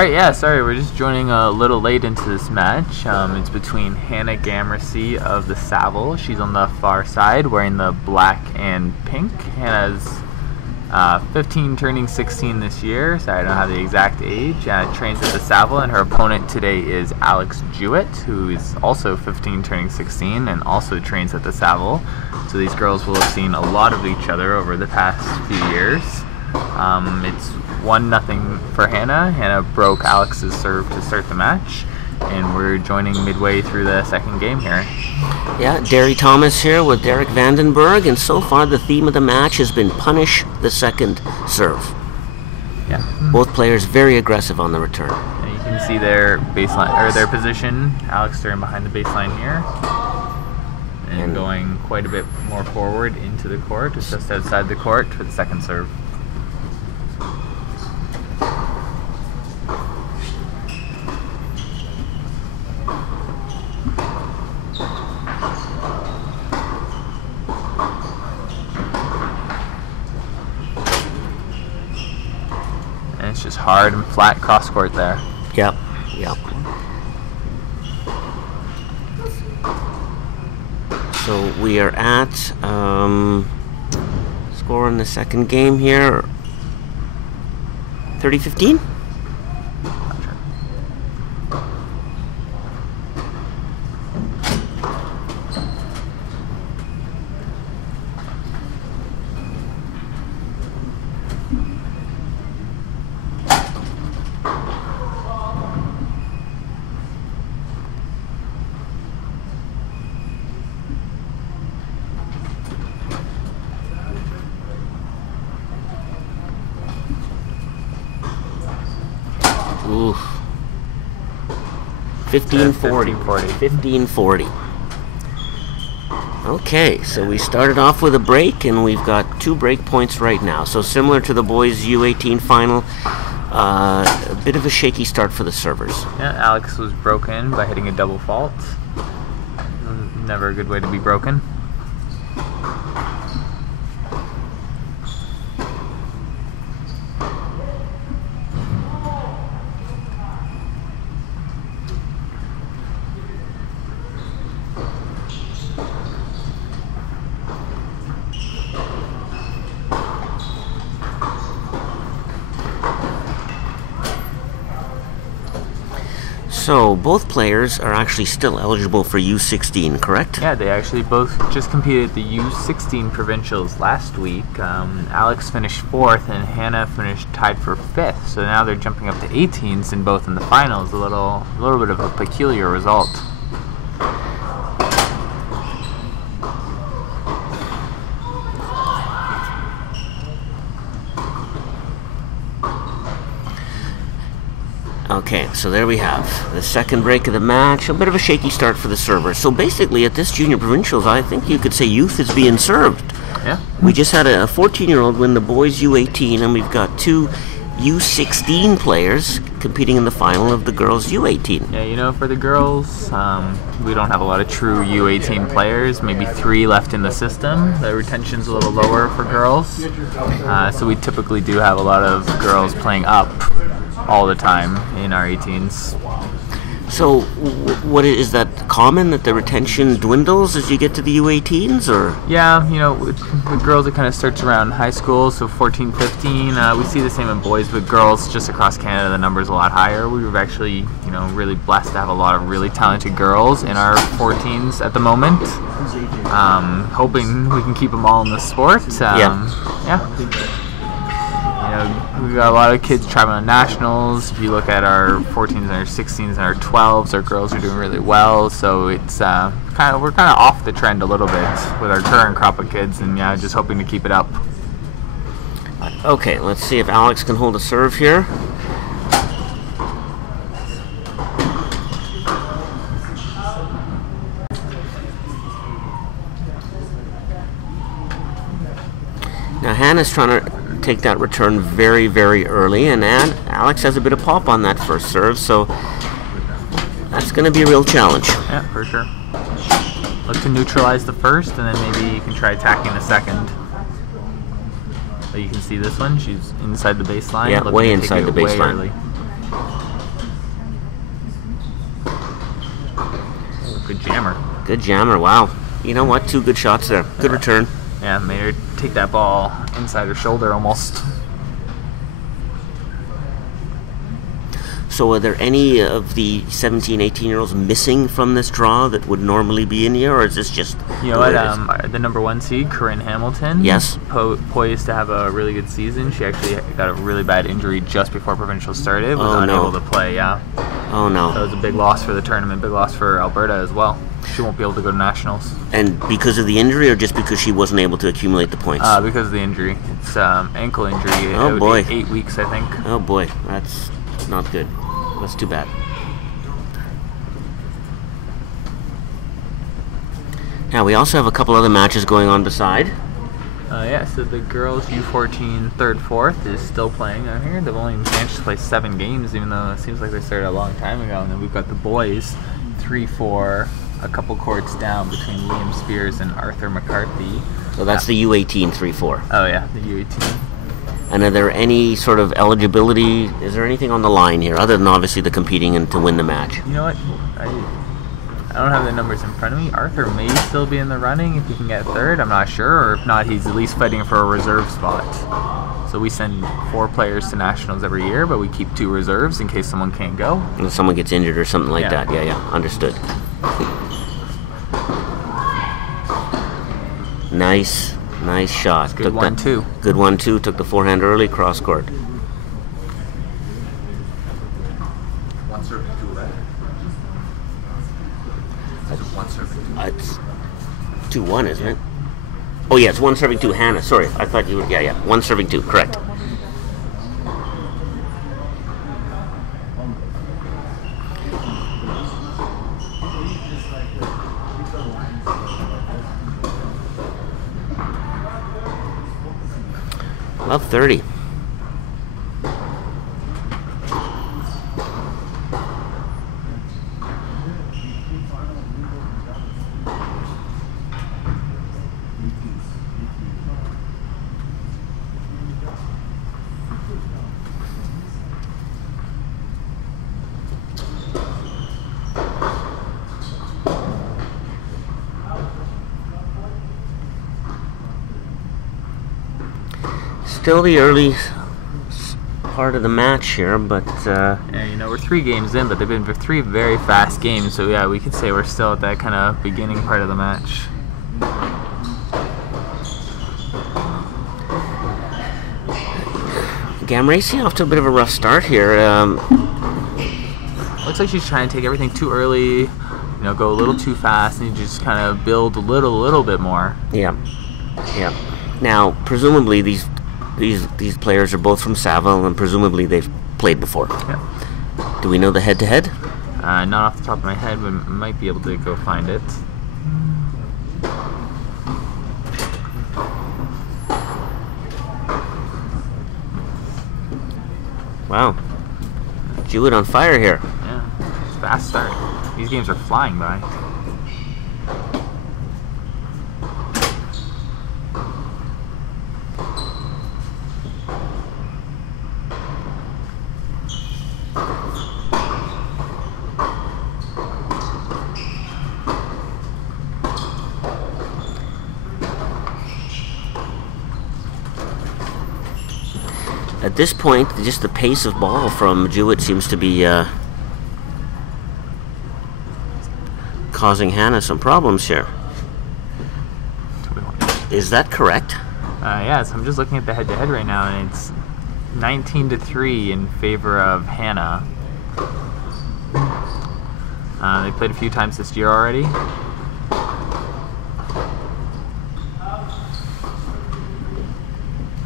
Alright, yeah, sorry, we're just joining a little late into this match. It's between Hannah Gamercy of the Savile. She's on the far side wearing the black and pink. Hannah's 15, turning 16 this year, so I don't have the exact age. Trains at the Savile, and her opponent today is Alex Jewett, who is also 15, turning 16, and also trains at the Savile. So these girls will have seen a lot of each other over the past few years. It's 1-0 for Hannah. Hannah broke Alex's serve to start the match, and we're joining midway through the second game here. Yeah, Derry Thomas here with Derek Vandenberg, and so far the theme of the match has been punish the second serve. Yeah. Both players very aggressive on the return. And you can see their baseline or their position. Alex starting behind the baseline here, and going quite a bit more forward into the court, just outside the court for the second serve. It's just hard and flat cross court there. Yep. So we are at score in the second game here, 30-15. Oof. 15-40. 15-40. Okay, so we started off with a break, and we've got 2 break points right now. So similar to the boys' U18 final, a bit of a shaky start for the servers. Yeah, Alex was broken by hitting a double fault. Never a good way to be broken. So both players are actually still eligible for U16, correct? Yeah, they actually both just competed at the U16 provincials last week. Alex finished 4th and Hannah finished tied for 5th. So now they're jumping up to 18s and both in the finals. A little bit of a peculiar result. Okay, so there we have the second break of the match. A bit of a shaky start for the server. So basically at this junior provincials, I think you could say youth is being served. Yeah. We just had a 14-year-old win the boys U18, and we've got 2 U16 players competing in the final of the girls U18. Yeah, you know, for the girls, we don't have a lot of true U18 players, maybe 3 left in the system. The retention's a little lower for girls. So we typically do have a lot of girls playing up all the time in our 18s. So, what is that common, that the retention dwindles as you get to the U18s, or? Yeah, you know, with girls it kind of starts around high school, so 14, 15. We see the same in boys, but girls just across Canada the number's a lot higher. We were actually, you know, really blessed to have a lot of really talented girls in our 14s at the moment. Hoping we can keep them all in the sport. Yeah. You know, we got a lot of kids traveling on nationals. If you look at our 14s and our 16s and our 12s, our girls are doing really well. So it's we're kind of off the trend a little bit with our current crop of kids, and yeah, just hoping to keep it up. Okay, let's see if Alex can hold a serve here. Now Hannah's trying to take that return very, very early, and Alex has a bit of pop on that first serve, so that's going to be a real challenge. Yeah, for sure. Look to neutralize the first, and then maybe you can try attacking the second. But you can see this one, she's inside the baseline. Yeah, way inside the baseline. Good jammer. Good jammer, wow. You know what? 2 good shots there. Good return. Yeah, made her take that ball inside her shoulder almost. So are there any of the 17, 18-year-olds missing from this draw that would normally be in here, or is this just... You know what, the number 1 seed, Corinne Hamilton, yes, poised to have a really good season. She actually got a really bad injury just before provincial started, was unable to play, yeah. Oh no. That was a big loss for the tournament, big loss for Alberta as well. She won't be able to go to nationals. And because of the injury, or just because she wasn't able to accumulate the points? Because of the injury. It's ankle injury. Oh boy. 8 weeks, I think. Oh boy, that's not good. That's too bad. Now we also have a couple other matches going on beside. Yeah, so the girls U14 3rd, 4th is still playing out here. They've only managed to play 7 games, even though it seems like they started a long time ago. And then we've got the boys 3-4, a couple courts down between Liam Spears and Arthur McCarthy. So that's the U18 3-4. Oh yeah, the U18. And are there any sort of eligibility? Is there anything on the line here other than obviously the competing and to win the match? You know what? I don't have the numbers in front of me. Arthur may still be in the running if he can get 3rd. I'm not sure. Or if not, he's at least fighting for a reserve spot. So we send 4 players to nationals every year, but we keep 2 reserves in case someone can't go. If someone gets injured or something like that. Yeah, understood. Nice shot. Good 1-2. Good 1-2. Took the forehand early, cross court. One serving 2, right? One serving 2. It's 2-1, isn't it? Oh yeah, it's 1 serving 2. Hannah, sorry. I thought you were... Yeah. 1 serving 2, correct. Love 30. Still the early part of the match here, but yeah, you know, we're 3 games in, but they've been 3 very fast games, so yeah, we could say we're still at that kind of beginning part of the match. Gamracy off to a bit of a rough start here. Looks like she's trying to take everything too early, you know, go a little too fast, and just kind of build a little bit more. Yeah. Now, presumably these players are both from Saville, and presumably they've played before. Yeah. Do we know the head-to-head? Not off the top of my head, but might be able to go find it. Wow. Jewett on fire here. Yeah, it's a fast start. These games are flying by. At this point, just the pace of ball from Jewett seems to be causing Hannah some problems here. Is that correct? Yeah, so I'm just looking at the head-to-head right now, and it's 19-3 in favor of Hannah. They played a few times this year already.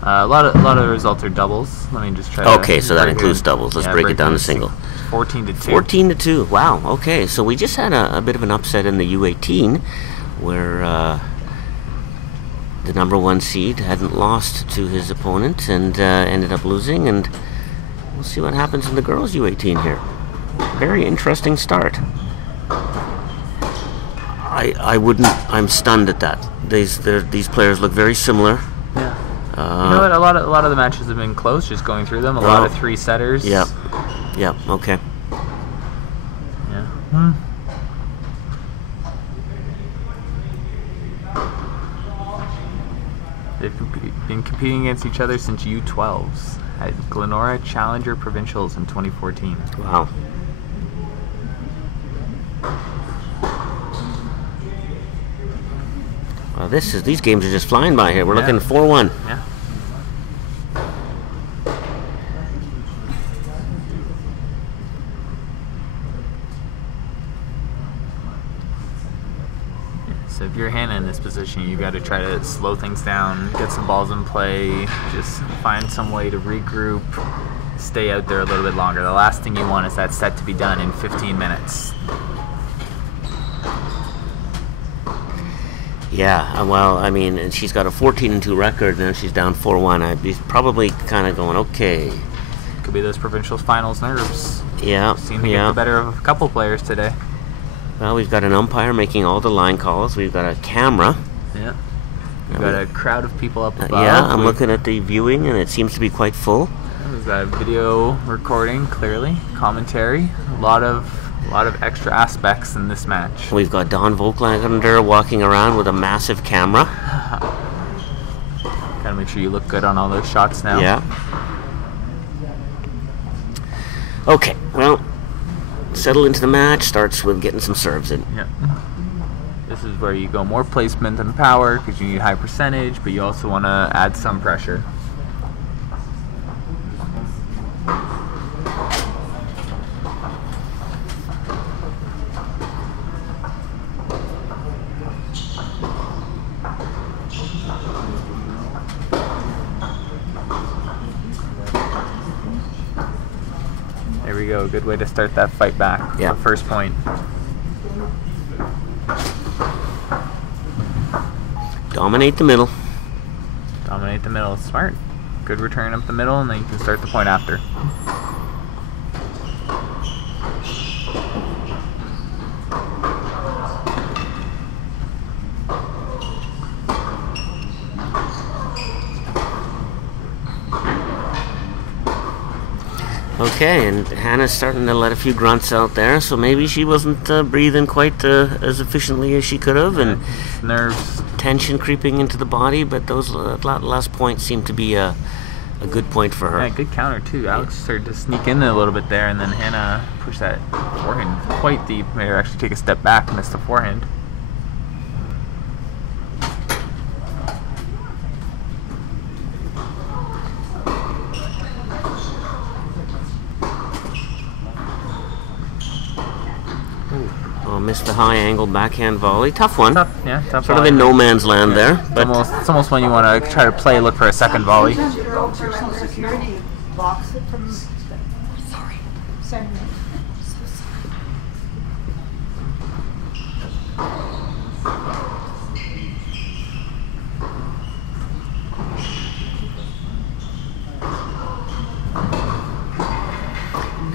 A lot of the results are doubles. Let me just try. Okay, so that includes doubles. Let's break it down to single. 14-2. 14-2. Wow. Okay, so we just had a bit of an upset in the U18, where the number 1 seed hadn't lost to his opponent and ended up losing. And we'll see what happens in the girls U18 here. Very interesting start. I'm stunned at that. These players look very similar. Yeah. You know what? A lot of the matches have been close. Just going through them, a lot of 3-setters. Yep. Okay. Yeah. been competing against each other since U12s at Glenora Challenger Provincials in 2014. Wow. Well, these games are just flying by here. We're looking at 4-1. Yeah. So if you're Hannah in this position, you got to try to slow things down, get some balls in play, just find some way to regroup, stay out there a little bit longer. The last thing you want is that set to be done in 15 minutes. Yeah, well, I mean, and she's got a 14-2 record, and then she's down 4-1. I'd be probably kind of going, okay. Could be those provincials finals nerves. Yeah, Seem to get the better of a couple players today. Well, we've got an umpire making all the line calls. We've got a camera. Yeah. We've got a crowd of people up above. Yeah, I'm looking at the viewing, and it seems to be quite full. We've got video recording, clearly, commentary, a lot of extra aspects in this match. We've got Don Volklander walking around with a massive camera. Gotta make sure you look good on all those shots now. Yeah. Okay, well, settle into the match starts with getting some serves in. Yeah. This is where you go more placement than power because you need high percentage, but you also want to add some pressure. There we go. Good way to start that fight back. Yeah. The first point. Dominate the middle. Dominate the middle. Smart. Good return up the middle, and then you can start the point after. Okay, and Hannah's starting to let a few grunts out there, so maybe she wasn't breathing quite as efficiently as she could have, and Nerves. tension creeping into the body, but those last points seem to be a good point for her. Yeah, good counter too. Alex started to sneak in a little bit there, and then Hannah pushed that forehand quite deep. Made her actually take a step back, missed the forehand. Oh, missed the high angle backhand volley. Tough one. Tough Sort volley. of in no man's land there. But It's almost when you want to try to play, look for a second volley. Your personal security box it from. Sorry. Send me. So sorry.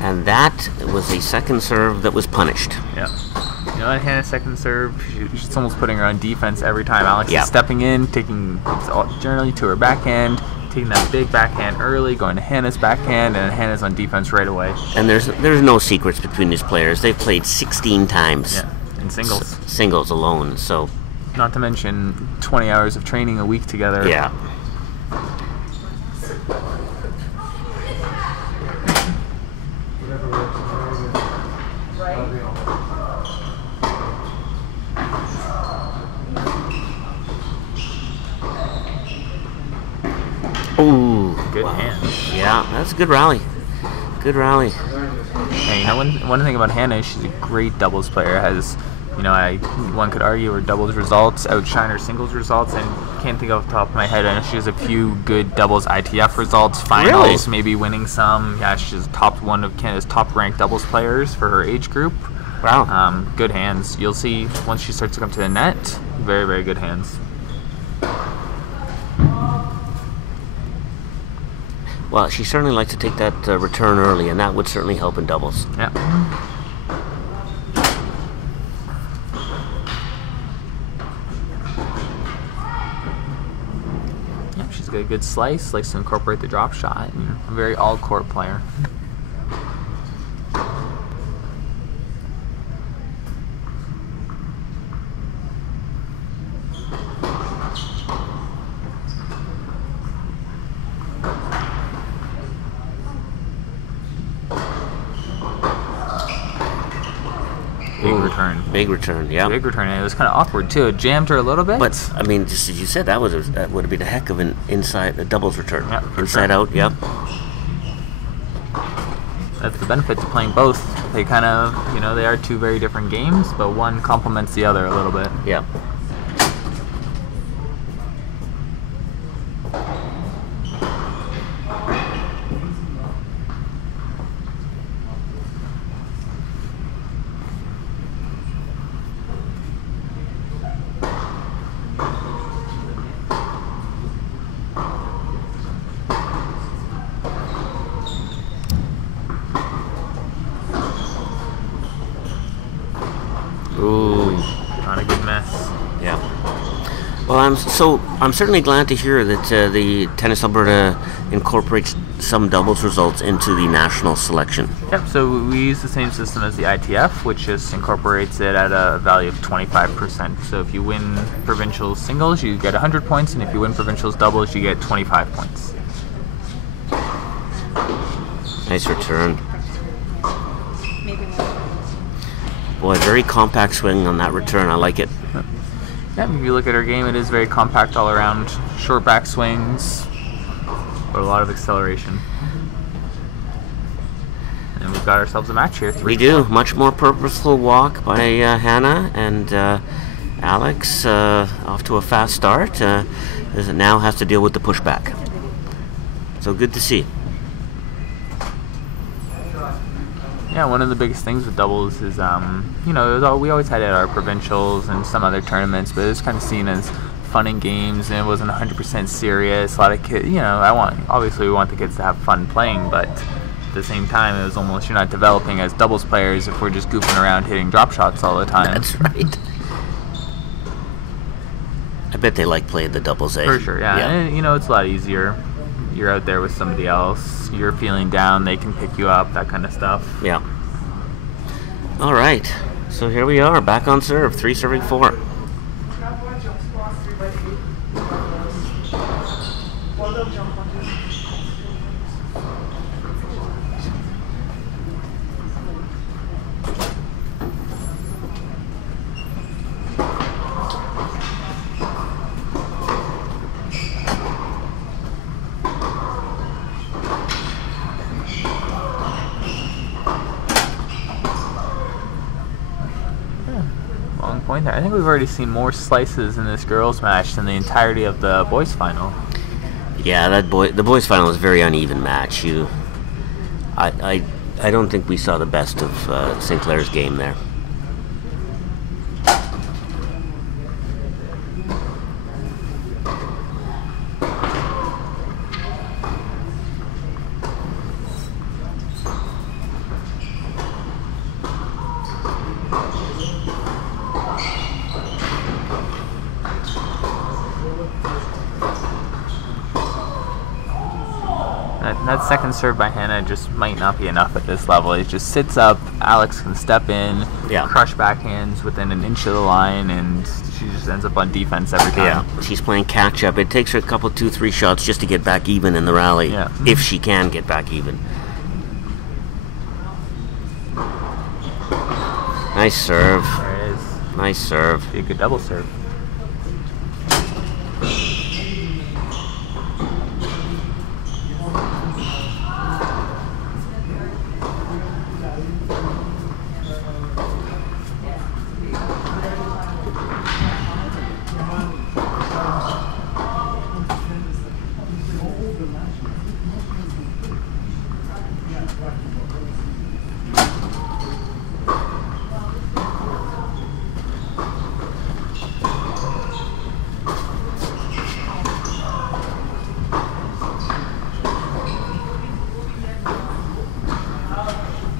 and that was a second serve that was punished. Yeah. You know, Hannah's second serve, she's almost putting her on defense every time. Alex Yeah. is stepping in, taking generally to her backhand, taking that big backhand early, going to Hannah's backhand, and Hannah's on defense right away. And there's no secrets between these players. They've played 16 times. Yeah, in singles. Singles alone, so... Not to mention 20 hours of training a week together. Yeah. Ooh. Good hand. Yeah, that's a good rally. Good rally. And you know, one thing about Hannah is she's a great doubles player. Has, you know, one could argue her doubles results outshine her singles results, and can't think off the top of my head. I know she has a few good doubles ITF results, finals, Really? maybe winning some. Yeah, she's one of Canada's top-ranked doubles players for her age group. Wow. Good hands. You'll see once she starts to come to the net, very, very good hands. Well, she certainly likes to take that return early, and that would certainly help in doubles. Yeah. Yeah, she's got a good slice, likes to incorporate the drop shot, and a very all-court player. Big return. Big return, yeah. Big return. And it was kind of awkward, too. It jammed her a little bit. But, I mean, just as you said, that would have been a heck of a doubles return. Yeah, inside out, yeah. That's the benefit to playing both. They kind of, they are two very different games, but one complements the other a little bit. Yeah. Ooh. Not a good mess. Yeah. Well, I'm certainly glad to hear that the Tennis Alberta incorporates some doubles results into the national selection. Yep, so we use the same system as the ITF, which just incorporates it at a value of 25%. So if you win provincial singles, you get 100 points, and if you win provincials doubles, you get 25 points. Nice return. Maybe more. Boy, very compact swing on that return. I like it. Yeah, if you look at her game, it is very compact all around. Short back swings, but a lot of acceleration. And we've got ourselves a match here. We do. Much more purposeful walk by Hannah, and Alex off to a fast start, as it now has to deal with the pushback. So good to see. Yeah, one of the biggest things with doubles is, we always had it at our provincials and some other tournaments, but it was kind of seen as fun and games, and it wasn't 100% serious. A lot of kids, obviously we want the kids to have fun playing, but at the same time, it was almost, you're not developing as doubles players if we're just goofing around hitting drop shots all the time. That's right. I bet they like playing the doubles, eh? For sure, yeah. And, it's a lot easier. You're out there with somebody else, you're feeling down, they can pick you up, that kind of stuff. Yeah. All right. So here we are, back on serve, 3 serving 4. Point there. I think we've already seen more slices in this girls' match than the entirety of the boys' final. Yeah, the boys' final was a very uneven match. I don't think we saw the best of St. Clair's game there. That second serve by Hannah just might not be enough at this level. It just sits up, Alex can step in, crush backhands within an inch of the line, and she just ends up on defense every time. Yeah, she's playing catch up. It takes her a couple, 2-3 shots just to get back even in the rally, if she can get back even. Nice serve. There it is. Nice serve. Be a good double serve.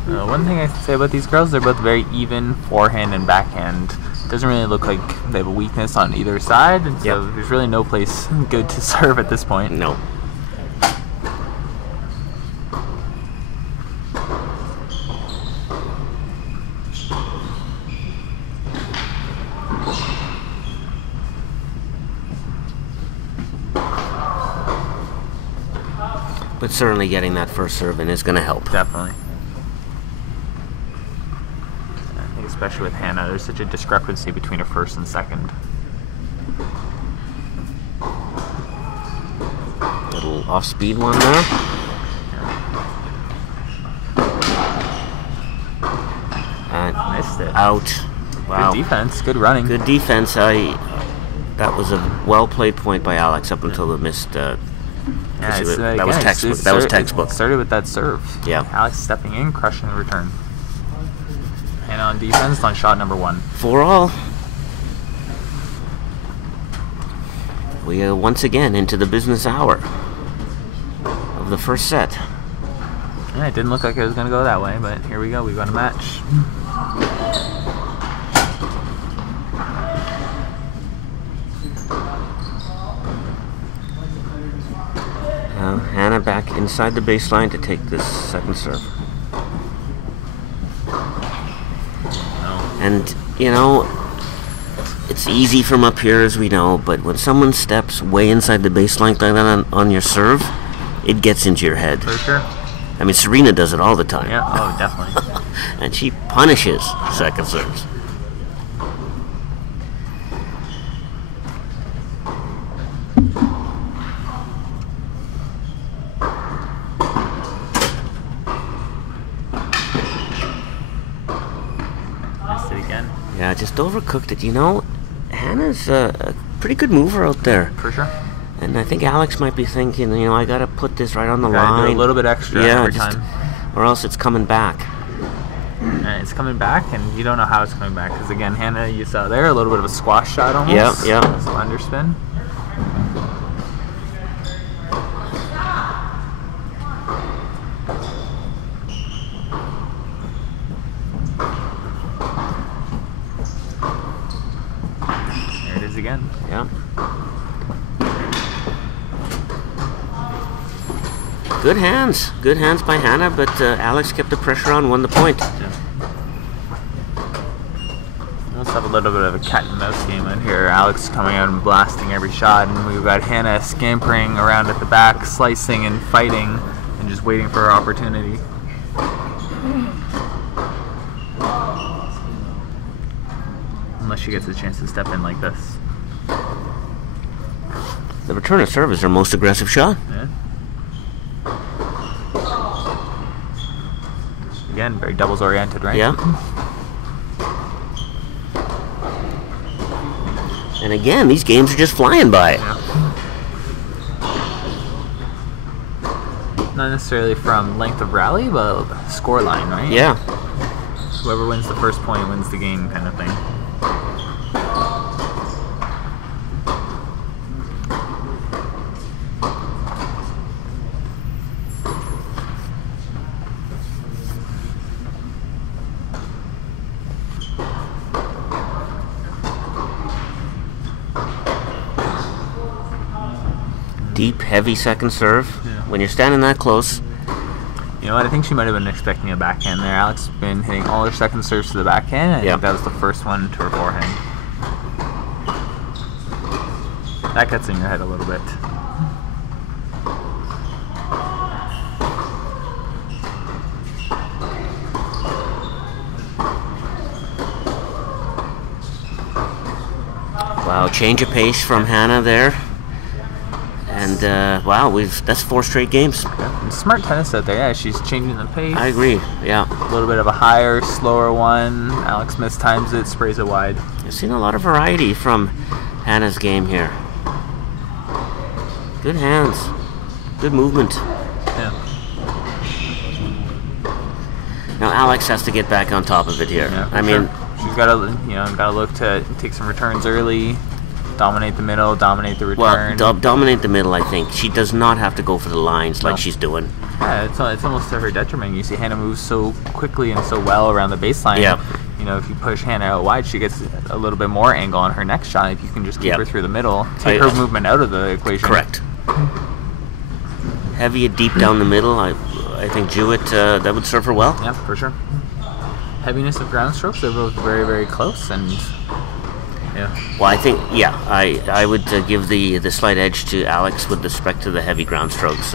One thing I can say about these girls, they're both very even forehand and backhand. It doesn't really look like they have a weakness on either side, and so there's really no place good to serve at this point. No. But certainly getting that first serve in is going to help. Definitely. I think especially with Hannah, there's such a discrepancy between her first and second. Little off-speed one there. And Missed it. out. Wow. Good defense. Good running. Good defense. That was a well-played point by Alex up until the missed. Yeah, that was textbook. That was textbook. Started with that serve. Yeah. Alex stepping in, crushing the return. Hannah on defense on shot number 1. 4-all. We are once again into the business hour of the first set. Yeah, it didn't look like it was going to go that way, but here we go. We've got a match. Now Hannah back inside the baseline to take this second serve. And, you know, it's easy from up here, as we know, but when someone steps way inside the baseline like that on your serve, it gets into your head. For sure. I mean, Serena does it all the time. Yeah, oh, definitely. And she punishes second serves. Missed it again. Yeah, just overcooked it. You know, Hannah's a pretty good mover out there. For sure. And I think Alex might be thinking, you know, I gotta put this right on the Gotta line. do a little bit extra every time. Or else it's coming back. And it's coming back, and you don't know how it's coming back. Because, again, Hannah, you saw there, a little bit of a squash shot almost. Yeah, yeah. Some underspin. There it is again. Yeah. Good hands. Good hands by Hannah, but Alex kept the pressure on, won the point. Yeah. Let's have a little bit of a cat and mouse game in here. Alex coming out and blasting every shot, and we've got Hannah scampering around at the back, slicing and fighting, and just waiting for her opportunity. Unless she gets a chance to step in like this. The return of serve is her most aggressive shot. Yeah. Again, very doubles oriented, right? Yeah. And again, these games are just flying by. Yeah. Not necessarily from length of rally, but score line, right? Yeah. Whoever wins the first point wins the game, kind of thing. Deep, heavy second serve. Yeah. When you're standing that close. You know what? I think she might have been expecting a backhand there. Alex has been hitting all her second serves to the backhand. I think that was the first one to her forehand. That gets in your head a little bit. Wow, change of pace from Hannah there. And wow, that's 4 straight games. Yeah. Smart tennis out there. Yeah, she's changing the pace. I agree. Yeah. A little bit of a higher, slower one. Alex mistimes it, sprays it wide. I've seen a lot of variety from Hannah's game here. Good hands. Good movement. Yeah. Now Alex has to get back on top of it here. Yeah, I mean, she's got to look to take some returns early, dominate the middle, dominate the return. well, dominate the middle. I think she does not have to go for the lines like she's doing. Yeah, it's almost to her detriment. You see Hannah moves so quickly and so well around the baseline. Yeah. You know, if you push Hannah out wide, she gets a little bit more angle on her next shot. If you can just keep her through the middle, take her movement out of the equation. Correct. Heavy and deep down the middle. I think Jewett, that would serve her well. Yeah, for sure. Heaviness of ground strokes, they're both very, very close, and yeah. Well, I think, I would give the slight edge to Alex with respect to the heavy ground strokes.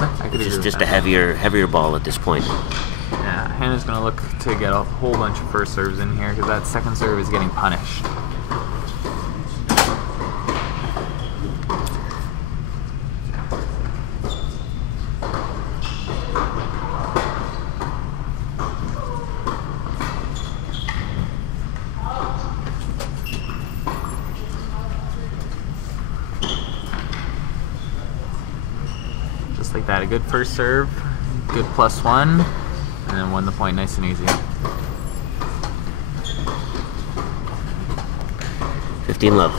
I could It's agree just with a that. heavier ball at this point. Yeah, Hannah's going to look to get a whole bunch of first serves in here because that second serve is getting punished. Just like that, a good first serve, good +1, and then won the point nice and easy. 15 love.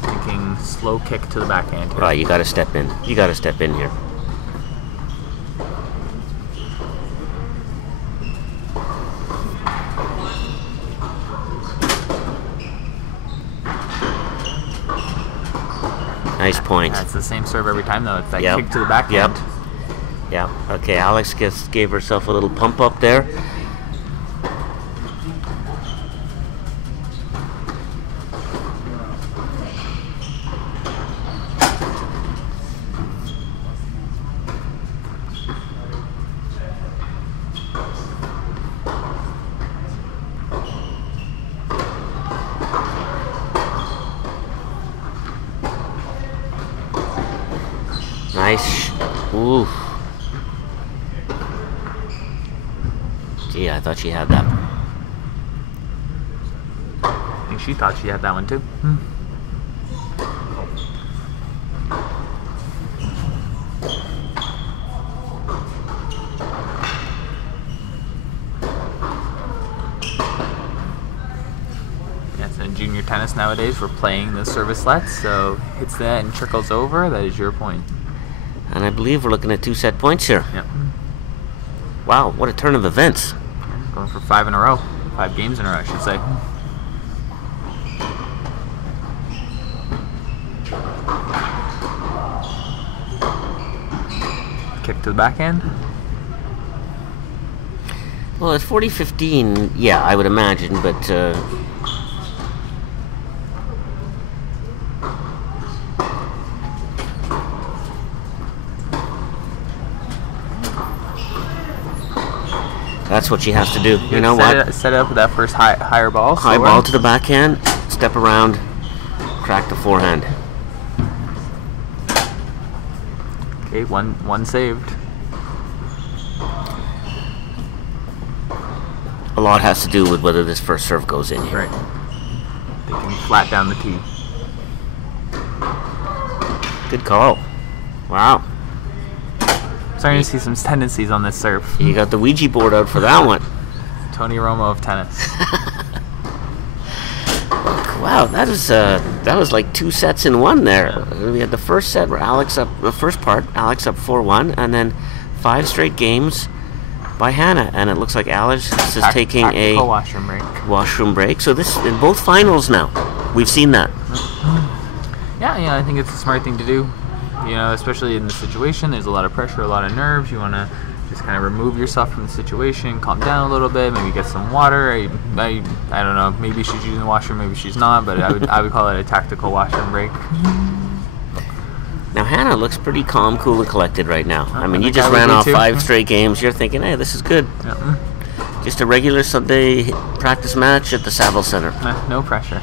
Thinking slow kick to the backhand here. Right, you got to step in. You got to step in here. Nice point. That's the same serve every time, though. It's that Yep. kick to the backhand. Yep. Yeah. Okay, Alex gave herself a little pump up there. Nice. Ooh. Gee, I thought she had that. I think she thought she had that one, too. Yes, in junior tennis nowadays, we're playing the service lets, so hits that and trickles over. That is your point. And I believe we're looking at 2 set points here. Yep. Wow, what a turn of events. Going for 5 in a row. 5 games in a row, I should say. Kick to the backhand. Well, at 40-15, yeah, I would imagine, but that's what she has to do. You know what? Set it up with that first higher ball. High slower. ball to the backhand, step around, crack the forehand. Okay, one saved. A lot has to do with whether this first serve goes in here. Right. They can flat down the tee. Good call. Wow. Starting to see some tendencies on this serve. You got the Ouija board out for that one. Tony Romo of tennis. Wow, that was like 2 sets in one there. We had the first set where Alex up 4-1, and then 5 straight games by Hannah, and it looks like Alex is taking a Tactical washroom break. So this in both finals now. We've seen that. Yeah, I think it's a smart thing to do. You know, especially in the situation, there's a lot of pressure, a lot of nerves. You want to just kind of remove yourself from the situation, calm down a little bit, maybe get some water. I don't know. Maybe she's using the washroom, maybe she's not, but I would call it a tactical washroom break. Now Hannah looks pretty calm, cool, and collected right now. I mean, I you think just I would ran be off too. 5 straight games. You're thinking, hey, this is good. Yeah. Just a regular Sunday practice match at the Saville Center. No pressure.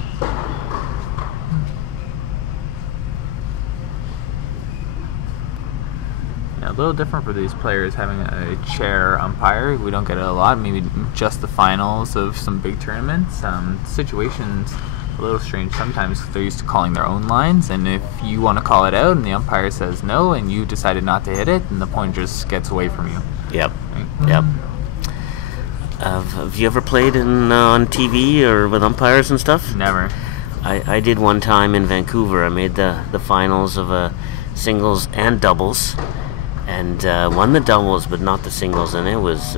A little different for these players having a chair umpire. We don't get it a lot. Maybe just the finals of some big tournaments. Situations a little strange. Sometimes they're used to calling their own lines, and if you want to call it out and the umpire says no, and you decided not to hit it, then the point just gets away from you. Yep. Right? Yep. Have you ever played on TV or with umpires and stuff? Never. I did one time in Vancouver. I made the finals of singles and doubles, and won the doubles, but not the singles, and it was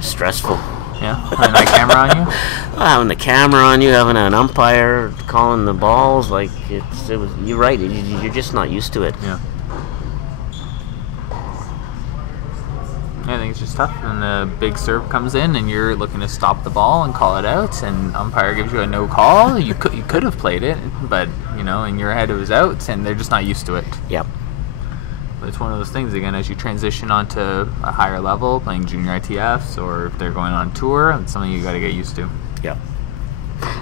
stressful. Yeah, having that camera on you. Having the camera on you, having an umpire calling the balls, like it was. You're right. You're just not used to it. Yeah. I think it's just tough. And the big serve comes in, and you're looking to stop the ball and call it out, and umpire gives you a no call. You could have played it, but you know, in your head it was out, and they're just not used to it. Yep. But it's one of those things again as you transition onto a higher level, playing junior ITFs, or if they're going on tour, it's something you got to get used to. Yep.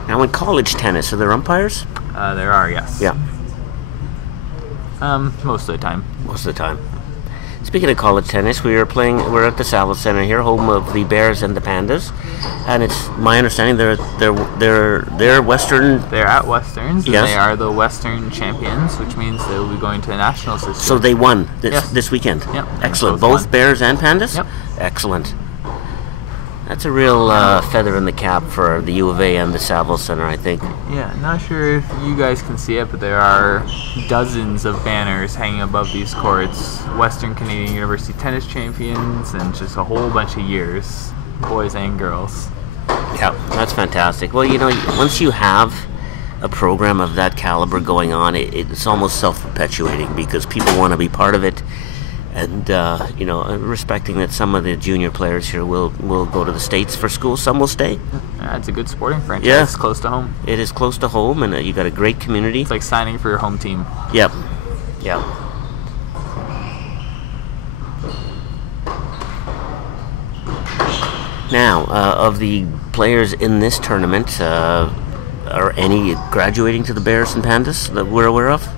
Now in college tennis, are there umpires? There are, yes. Yeah. Most of the time. Most of the time. Speaking of college tennis, we're at the Saville Center here, home of the Bears and the Pandas, and it's my understanding they're Western. They're at Westerns, and Yes. they are the Western champions, which means they will be going to nationals this year. So they won Yes. this weekend. Yep. Excellent. Both Both won. Bears and Pandas. Yep. Excellent. That's a real feather in the cap for the U of A and the Saville Center, I think. Yeah, not sure if you guys can see it, but there are dozens of banners hanging above these courts. Western Canadian University tennis champions, and just a whole bunch of years, boys and girls. Yeah, that's fantastic. Well, you know, once you have a program of that caliber going on, it's almost self-perpetuating because people want to be part of it. And, you know, respecting that some of the junior players here will go to the States for school, some will stay. Yeah, it's a good sporting franchise. Yeah. It's close to home. It is close to home, and you got a great community. It's like signing for your home team. Yep. Yep. Now, of the players in this tournament, are any graduating to the Bears and Pandas that we're aware of?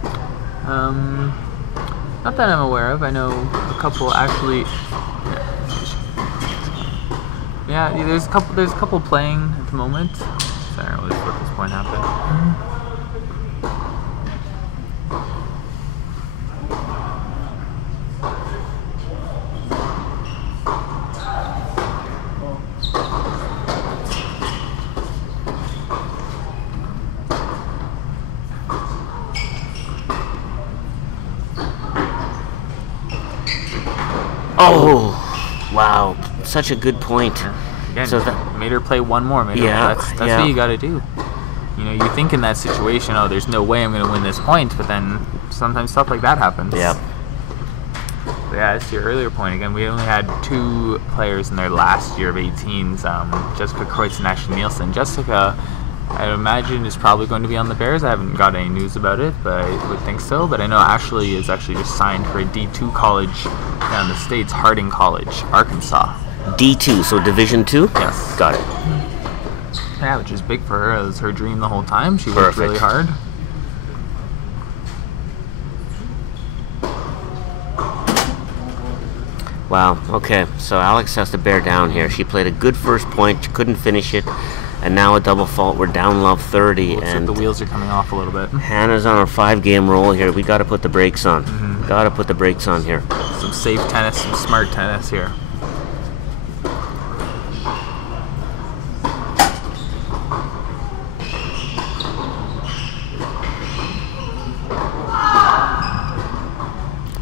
Not that I'm aware of. I know a couple actually. Yeah, there's a couple playing at the moment. Sorry, I'll just let this point happen. Oh, wow. Such a good point. Again, So that- made her play one more. Yeah, That's yeah. what you got to do. You know, you think in that situation, oh, there's no way I'm going to win this point, but then sometimes stuff like that happens. Yeah. But yeah, as to your earlier point, again, we only had 2 players in their last year of 18s, Jessica Kreutz and Ashley Nielsen. Jessica, I imagine, is probably going to be on the Bears. I haven't got any news about it, but I would think so. But I know Ashley is actually just signed for a D2 college down in the States, Harding College, Arkansas. D2, so Division 2? Yes. Got it. Yeah, which is big for her. It was her dream the whole time. She worked really hard. Wow, okay, so Alex has to bear down here. She played a good first point, she couldn't finish it, and now a double fault. We're down love 30, Looks and like the wheels are coming off a little bit. Hannah's on her 5-game roll here. We got to put the brakes on. Got to put the brakes on here. Some safe tennis, some smart tennis here.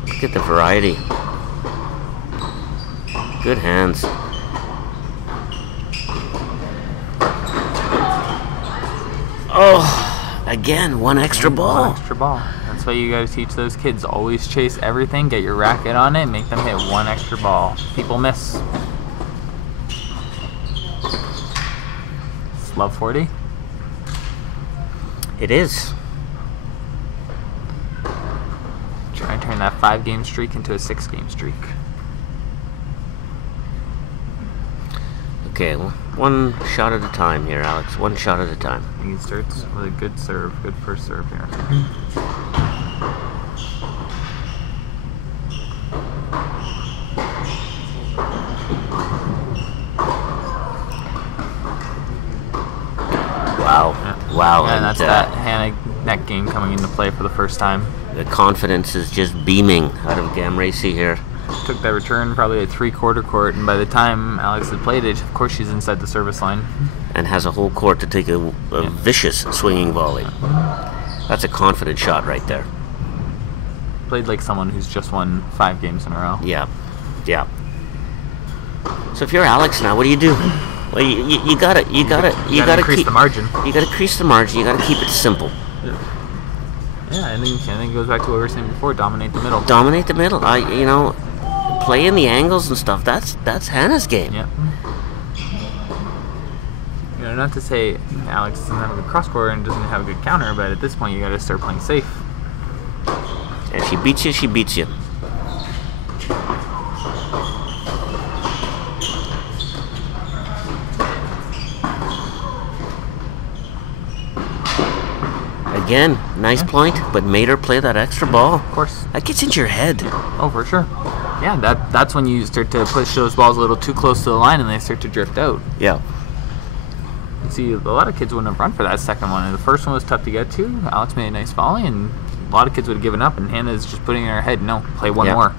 Look at the variety. Good hands. Oh, again, one extra ball. One extra ball. That's why you got to teach those kids. Always chase everything, get your racket on it, make them hit one extra ball. People miss. It's love 40. It is. Try and turn that 5-game streak into a 6-game streak. Okay, well, one shot at a time here, Alex. One shot at a time. I think he starts with a good serve, good first serve here. Wow. Yeah. Wow. Yeah, and that's that Hannah net game coming into play for the first time. The confidence is just beaming out of Gamracy here. Took that return probably at 3/4 court, and by the time Alex had played it, of course she's inside the service line. And has a whole court to take a vicious swinging volley. That's a confident shot right there. Played like someone who's just won 5 games in a row. Yeah. Yeah. So if you're Alex now, what do you do? Well, you gotta increase keep the margin. You gotta increase the margin. You gotta keep it simple. Yeah, I think it goes back to what we were saying before. Dominate the middle. Dominate the middle. playing the angles and stuff, that's Hannah's game. Yeah. You know, not to say Alex doesn't have a good cross court and doesn't have a good counter, but at this point you got to start playing safe. If she beats you, she beats you. Again, nice point, but made her play that extra ball. Of course. That gets into your head. Oh, for sure. Yeah, that's when you start to push those balls a little too close to the line and they start to drift out. Yeah. You see, a lot of kids wouldn't have run for that second one. And the first one was tough to get to. Alex made a nice volley, and a lot of kids would have given up, and Hannah's just putting in her head, no, play one more.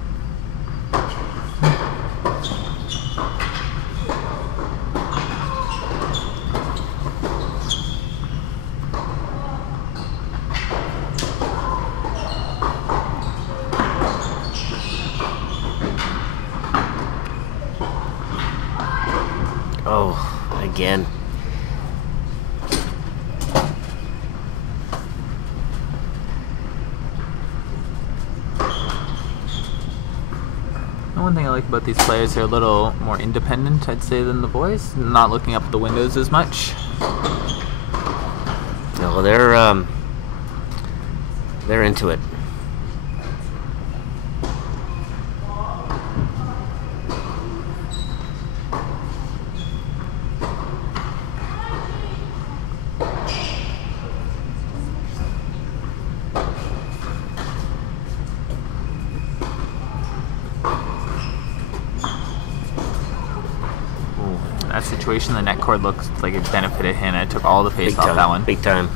Oh, again. One thing I like about these players, they're a little more independent, I'd say, than the boys. Not looking up at the windows as much. No, they're into it. That situation, the net cord looks like it benefited Hannah. It took all the pace off that one. Big time.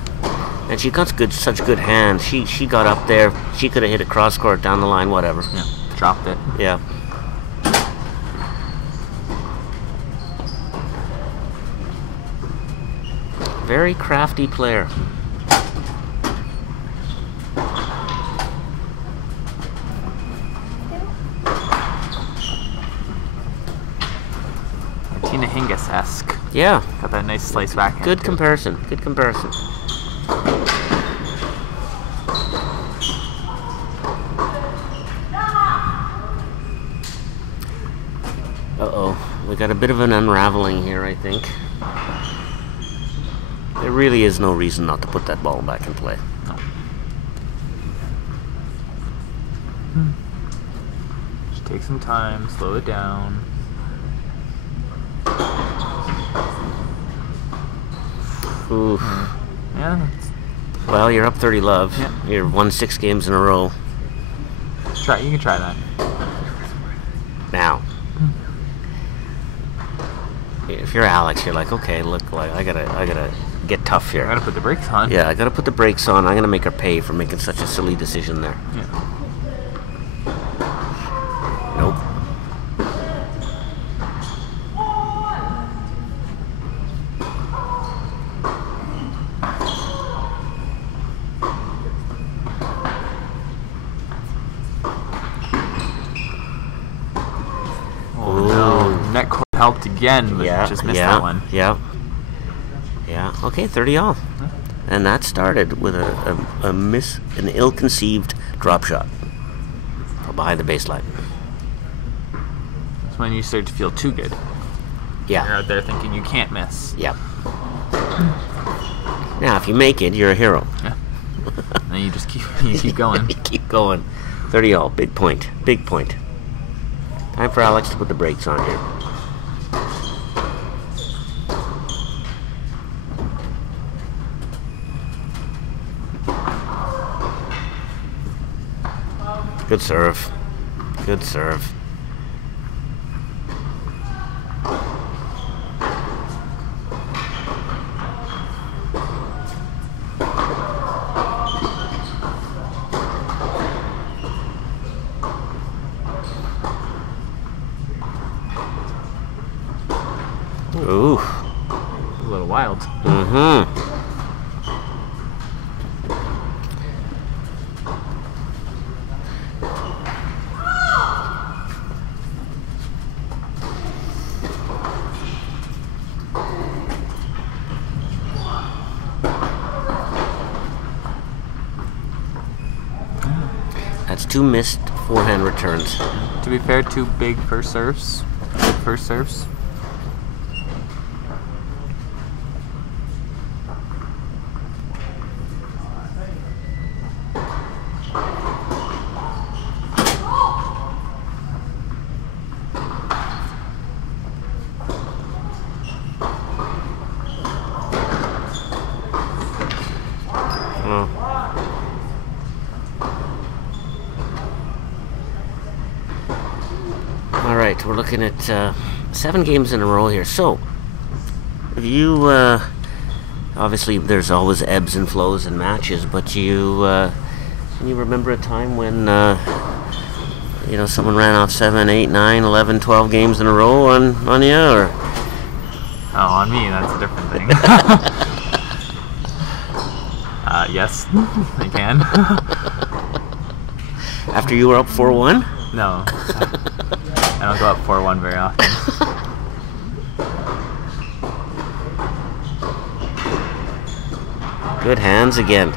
And she got such good hands. She got up there. She could have hit a cross court down the line, whatever. Yeah, dropped it. Yeah. Very crafty player. Tina Hingis-esque. Yeah. Got that nice slice back. Good comparison. Good comparison. Uh-oh. We got a bit of an unraveling here, I think. There really is no reason not to put that ball back in play. No. Just take some time, slow it down. Oof. Yeah. Well, you're up 30 love. Yeah. You've won 6 games in a row. You can try that. Now, if you're Alex, you're like, okay, look, like I gotta get tough here. I gotta put the brakes on. Yeah, I gotta put the brakes on. I'm gonna make her pay for making such a silly decision there. Yeah. Nope. Oh no, net cord helped again, but just missed that one. Yeah. Yeah. Okay, 30 all. And that started with an ill-conceived drop shot from behind the baseline. That's when you start to feel too good. You're Yeah. out there thinking you can't miss. Yeah. Now, if you make it, you're a hero. Yeah. And you just keep going. Keep going. 30 all. Big point. Big point. Time for Alex to put the brakes on here. Good serve. Good serve. Ooh. A little wild. Mm-hmm. That's 2 missed forehand returns. To be fair, 2 big first serves. Big first serves. All right, we're looking at 7 games in a row here. So, you obviously there's always ebbs and flows in matches, but can you remember a time when someone ran off 7, 8, 9, 11, 12 games in a row on you, or? Oh, on me, that's a different thing. Yes, I can. After you were up 4-1? No. I don't go up 4-1 very often. Good hands again.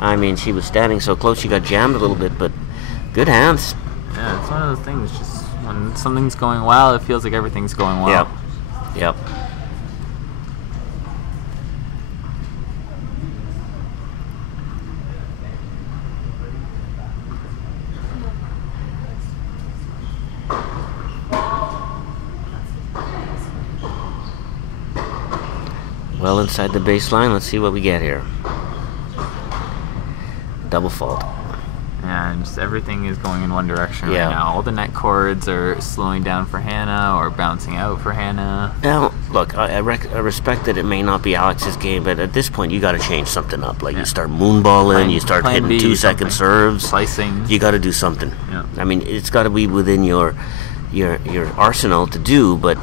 I mean, she was standing so close she got jammed a little bit, but good hands. Yeah, it's one of those things, just when something's going well, it feels like everything's going well. Yep. Well inside the baseline. Let's see what we get here. Double fault. Yeah, and just everything is going in one direction Yeah. right now. All the net chords are slowing down for Hannah or bouncing out for Hannah. Now, look, I respect that it may not be Alex's game, but at this point you got to change something up. Like you start moonballing, you start Plan hitting B, 2-second serves. Slicing. You got to do something. Yeah. I mean, it's got to be within your arsenal to do, but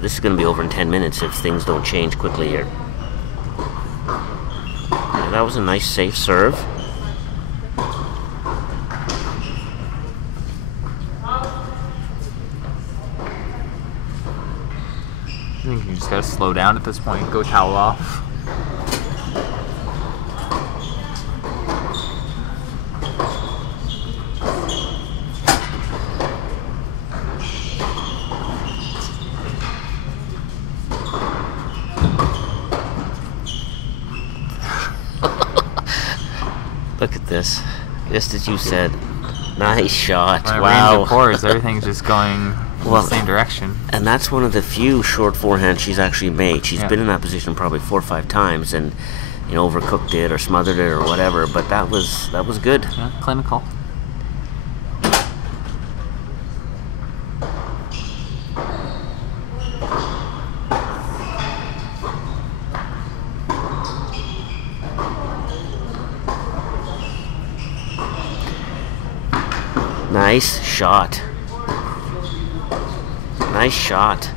this is going to be over in 10 minutes if things don't change quickly here. Yeah, that was a nice, safe serve. I think you just gotta slow down at this point. Go towel off. Look at this. Just as you said. Nice shot. When it Wow. rains, it pours. Everything's just going in the same direction. And that's one of the few short forehands she's actually made. She's Yeah. been in that position probably 4 or 5 times and overcooked it or smothered it or whatever, but that was good. Yeah, clinical. Nice shot. Nice shot.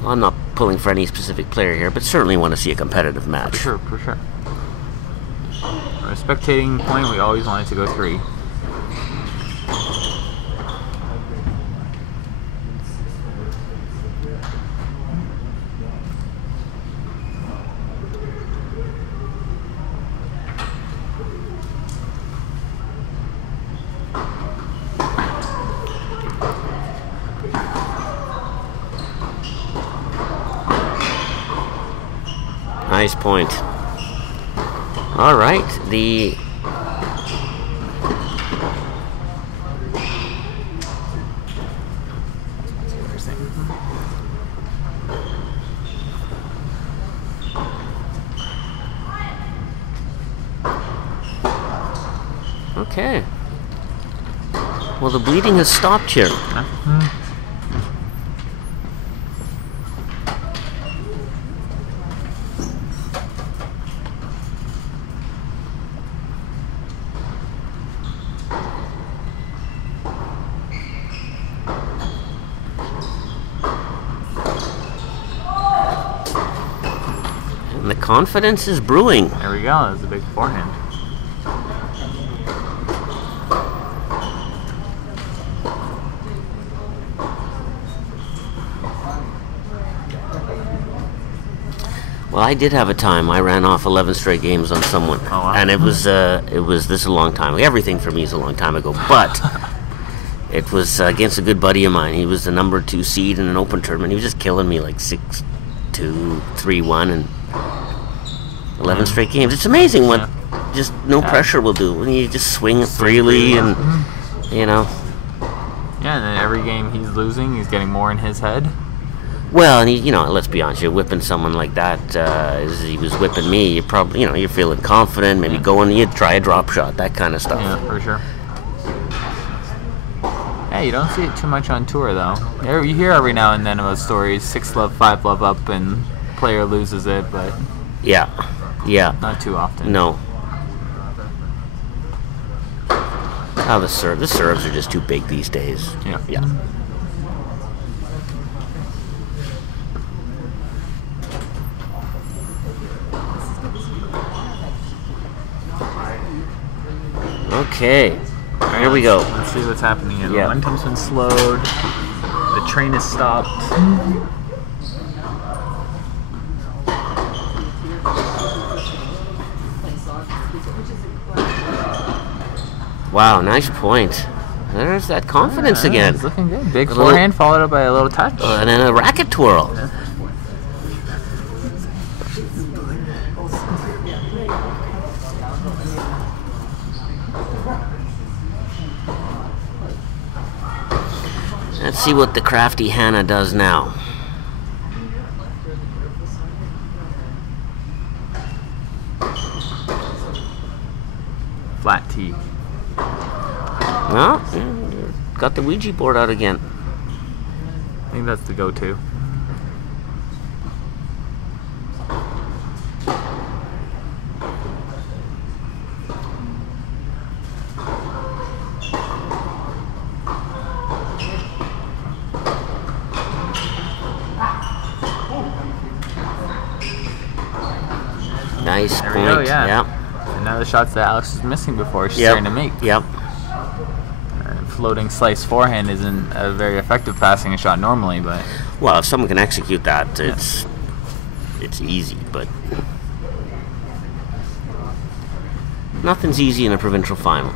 Well, I'm not pulling for any specific player here, but certainly want to see a competitive match. For sure. From a spectating point, we always wanted to go 3. Nice point. All right, the okay. Well, the bleeding has stopped here. And the confidence is brewing. There we go. That's a big forehand. Well, I did have a time. I ran off 11 straight games on someone, wow. and it was this is a long time. Everything for me is a long time ago, but it was against a good buddy of mine. He was the number 2 seed in an open tournament. He was just killing me like 6-2, 3-1, and 11 straight games. It's amazing what just no pressure will do when you just swing it freely and you know. Yeah, and then every game he's losing, he's getting more in his head. Well, and you know, let's be honest, you're whipping someone like that, as he was whipping me, you're probably, you know, you're feeling confident, maybe going, you try a drop shot, that kind of stuff. Yeah, for sure. Yeah, you don't see it too much on tour, though. You hear every now and then about stories, 6-love, 5-love up, and player loses it, but yeah, not too often. No. Oh, the serves are just too big these days. Yeah. Okay, here we go. Let's see what's happening here. The Yeah. momentum's been slowed. The train has stopped. Wow, nice point. There's that confidence again. It's looking good. Big forehand followed up by a little touch. And then a racket twirl. Yeah. Let's see what the crafty Hannah does now. Flat T. Well, got the Ouija board out again. I think that's the go-to. Nice There point. we go, yeah. Yep. And now the shots that Alex was missing before she's starting to make. Yep. Floating slice forehand isn't a very effective passing a shot normally, but Well, if someone can execute that, it's easy, but nothing's easy in a provincial final.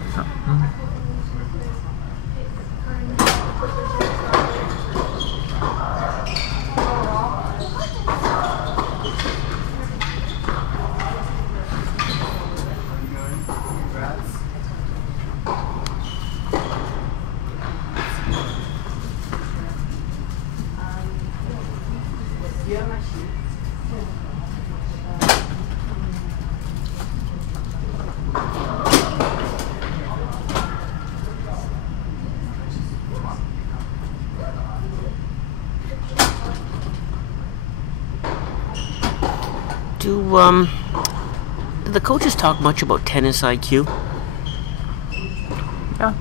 Do the coaches talk much about tennis IQ? yeah,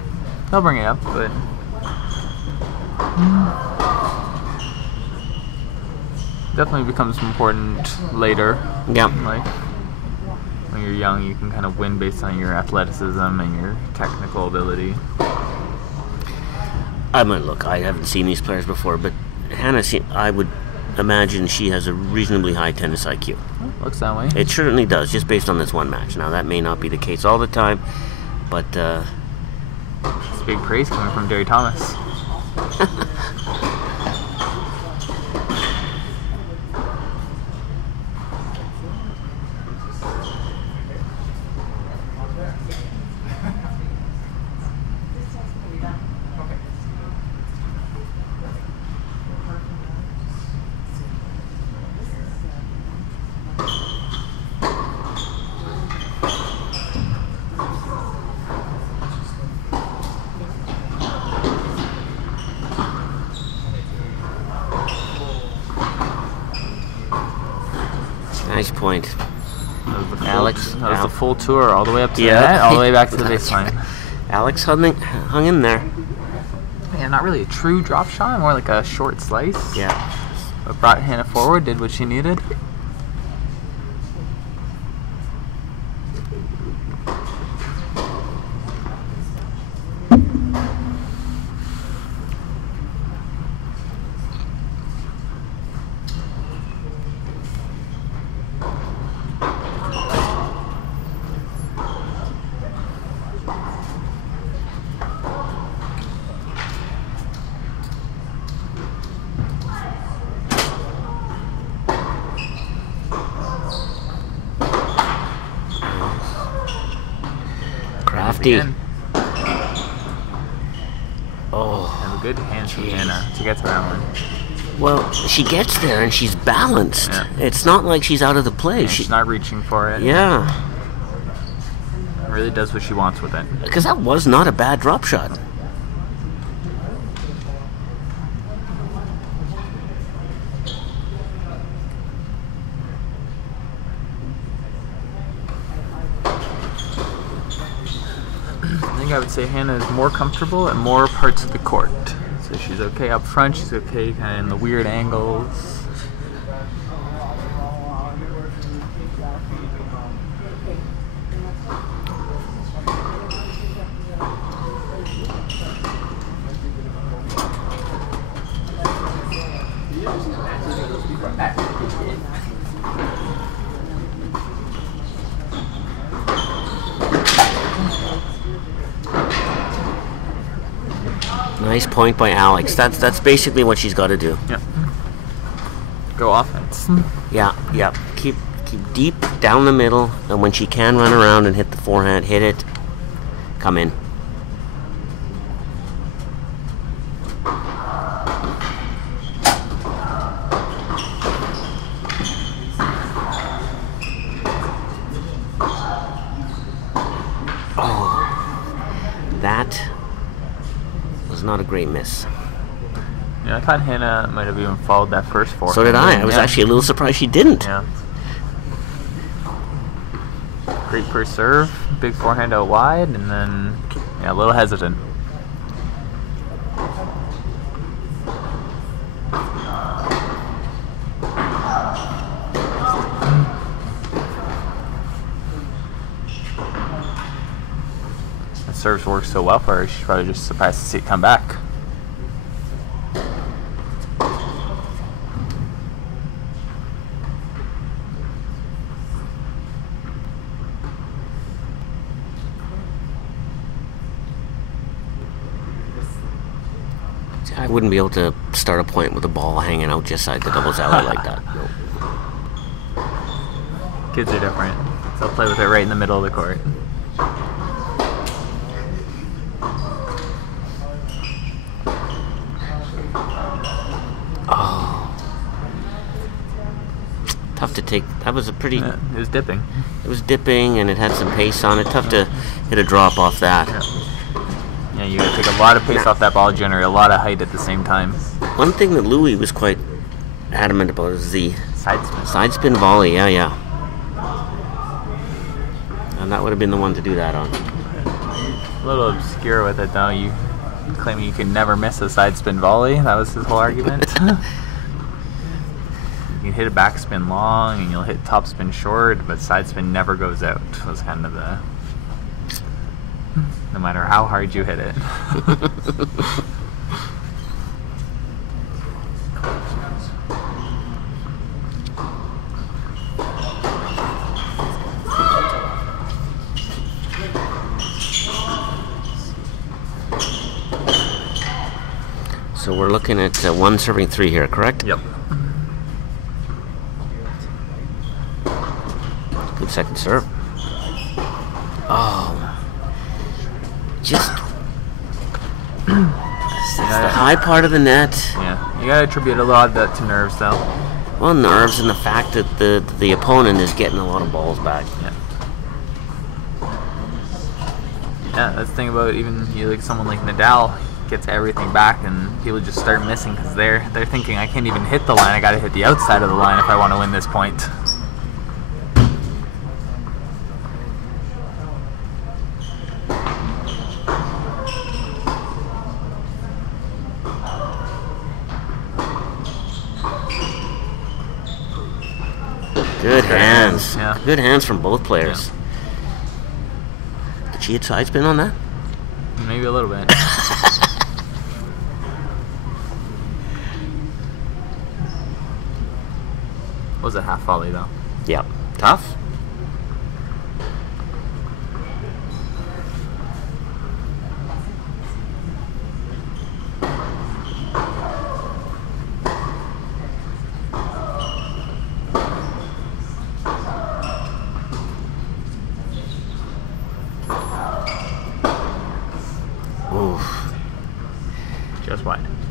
they'll bring it up, but definitely becomes important later. Yeah. Like when you're young, you can kind of win based on your athleticism and your technical ability. I mean, look, I haven't seen these players before, but Hannah, I would imagine she has a reasonably high tennis IQ. Looks that way. It certainly does, just based on this one match. Now, that may not be the case all the time, but It's big praise coming from Derry Thomas. nice point. That was the full, Alex, that was the full tour, all the way up to the Yeah. net, all the way back to the That's baseline. Alex hung in there. Yeah, not really a true drop shot, more like a short slice. Yeah. But brought Hannah forward, did what she needed. 50. again. Oh. Have a good hand from Hannah to get to that one. Well, she gets there and she's balanced. Yeah. It's not like she's out of the play. And she's not reaching for it. Yeah. Really does what she wants with it. Because that was not a bad drop shot. I think I would say Hannah is more comfortable at more parts of the court. So she's okay up front, she's okay kind of in the weird angles. Nice point by Alex. That's basically what she's got to do. Yep. Go offense. Yeah. Keep deep down the middle, and when she can run around and hit the forehand, hit it. Come in. Oh, that was not a great miss. Yeah, I thought Hannah might have even followed that first forehand. So did I. I was actually a little surprised she didn't. Yeah. Great first serve, big forehand out wide, and then a little hesitant. That serves worked so well for her. She's probably just surprised to see it come back. I wouldn't be able to start a point with a ball hanging out just side the doubles alley like that. No. Kids are different. They'll play with it right in the middle of the court. Oh. Tough to take. That was a pretty... It was dipping. It was dipping and it had some pace on it. Tough to hit a drop off that. Yeah, you gotta take a lot of pace off that ball, generate a lot of height at the same time. One thing that Louis was quite adamant about is the Side spin. volley. Yeah. And that would have been the one to do that on. A little obscure with it though. You claiming you can never miss a side spin volley. That was his whole argument. You can hit a backspin long and you'll hit topspin short, but side spin never goes out. Was kind of the... No matter how hard you hit it. So we're looking at 1 serving 3 here, correct? Yep. Good second serve. Oh. Just that's the high part of the net. Yeah, you gotta attribute a lot of that to nerves though. Well, nerves and the fact that the opponent is getting a lot of balls back. Yeah, that's the thing about even like someone like Nadal gets everything back and people just start missing because they're thinking I can't even hit the line. I gotta hit the outside of the line if I want to win this point. Good hands. Yeah. Good hands from both players. Did she hit side spin on that? Maybe a little bit. Was a half volley though. Yep. Tough.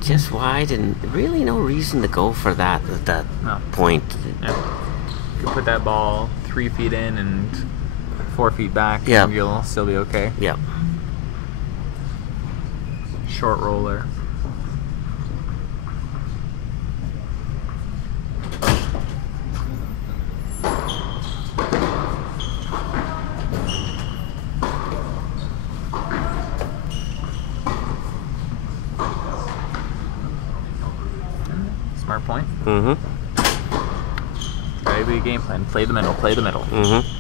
just wide, and really no reason to go for that at that No. point. Yeah. You could put that ball 3 feet in and 4 feet back, Yeah. and you'll still be okay. Yeah. Short roller. Smart point. Mm-hmm. Very big game plan. Play the middle. Play the middle. Mm-hmm.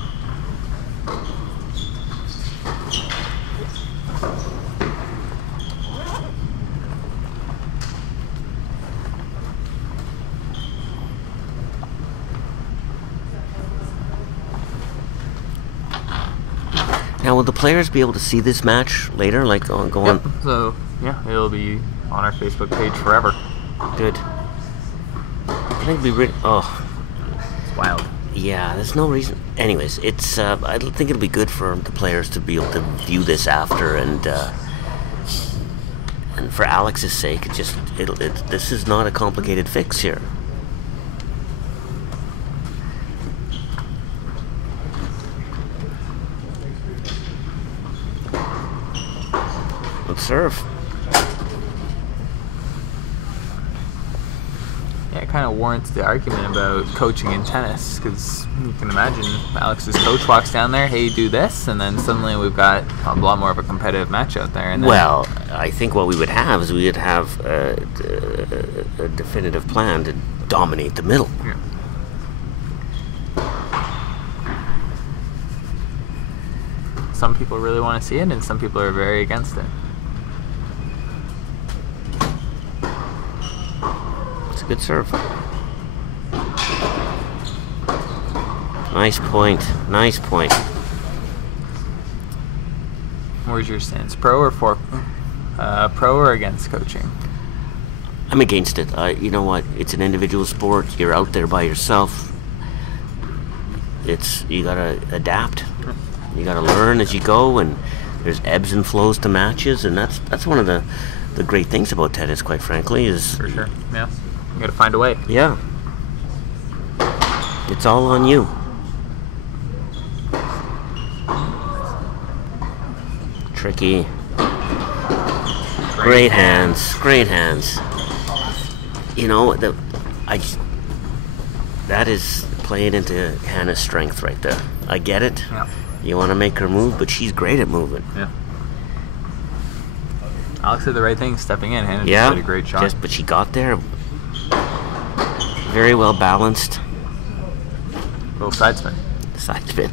Now, will the players be able to see this match later? Like, go Yep. on. So yeah, it'll be on our Facebook page forever. Good. I think we oh, It's wild. yeah. There's no reason. Anyways, it's. I think it'll be good for the players to be able to view this after, and for Alex's sake, this is not a complicated fix here. Let's serve. Yeah, it kind of warrants the argument about coaching in tennis, because you can imagine Alex's coach walks down there, hey, do this, and then suddenly we've got a lot more of a competitive match out there. And then, Well, I think what we would have is we would have a definitive plan to dominate the middle. yeah. Some people really want to see it, and some people are very against it. It's a good serve. Nice point. Nice point. Where's your stance? Pro or against coaching? I'm against it. You know what? It's an individual sport. You're out there by yourself. You gotta adapt. You gotta learn as you go, and there's ebbs and flows to matches, and that's one of the great things about tennis, quite frankly, is For sure. Yeah. You gotta find a way. yeah. It's all on you. Tricky. Great hands. Great hands. You know, that is playing into Hannah's strength right there. I get it. Yeah. You want to make her move, but she's great at moving. Yeah. Alex did the right thing, stepping in. Hannah Yeah. just did a great shot. But she got there. Very well balanced. Little side spin. Side spin.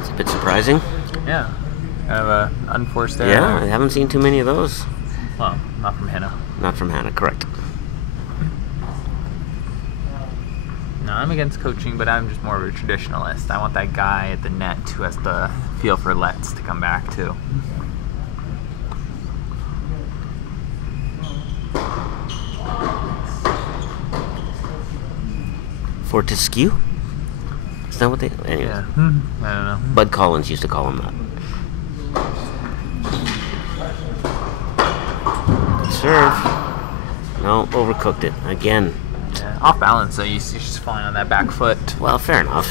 It's a bit surprising. Yeah. Kind of a unforced error. Yeah, I haven't seen too many of those. Well, not from Hannah. Not from Hannah, correct. No, I'm against coaching, but I'm just more of a traditionalist. I want that guy at the net who has the feel for lets to come back too. Fortescue? Is that what they... Anyways. Yeah. I don't know. Bud Collins used to call him that. Serve. No, overcooked it. Again. Yeah. Off balance, though. She's flying on that back foot. Well, fair enough.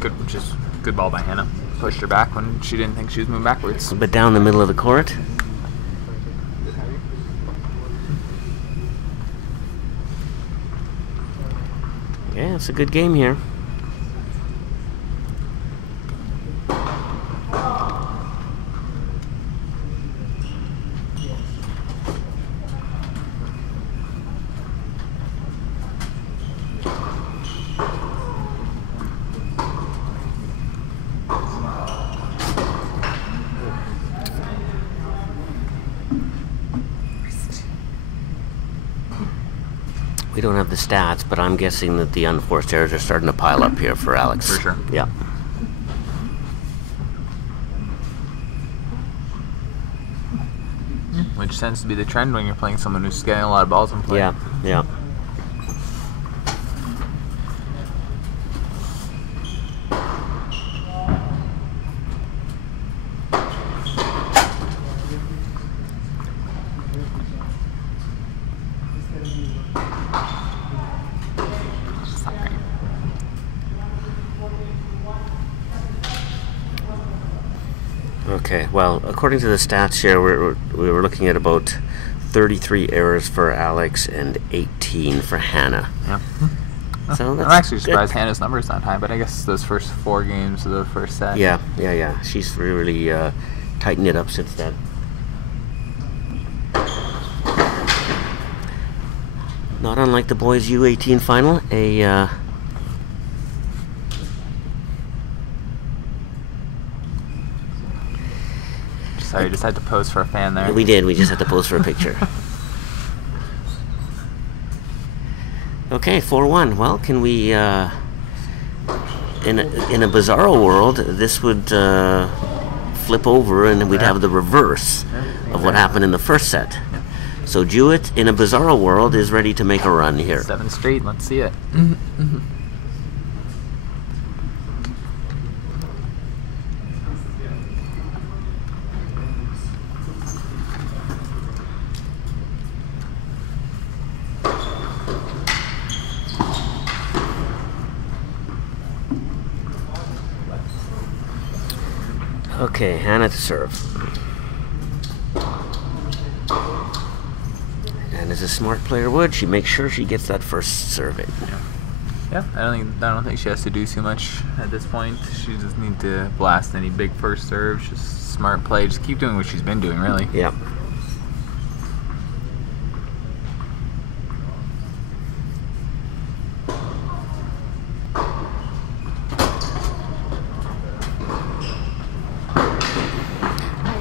Good ball by Hannah. Pushed her back when she didn't think she was moving backwards. But down the middle of the court. Yeah, it's a good game here. We don't have the stats, but I'm guessing that the unforced errors are starting to pile up here for Alex. For sure. Yeah. When which tends to be the trend when you're playing someone who's getting a lot of balls in play. Yeah, yeah. Okay, well, according to the stats here, we were looking at about 33 errors for Alex and 18 for Hannah. Yeah. So that's I'm actually good. surprised Hannah's number is not high, but I guess those first 4 games of the first set. Yeah. She's really tightened it up since then. Not unlike the boys' U18 final, Sorry, just had to pose for a fan there. we did. We just had to pose for a picture. Okay, 4-1. Well, can we? In a bizarro world, this would flip over, and we'd have the reverse of what happened in the first set. So Jewett, in a bizarro world, is ready to make a run here. 7 straight. Let's see it. Okay, Hannah to serve. And as a smart player would, she makes sure she gets that first serve in. Yeah, I don't think she has to do too much at this point. She just needs to blast any big first serves. Just smart play. Just keep doing what she's been doing, really. Yeah.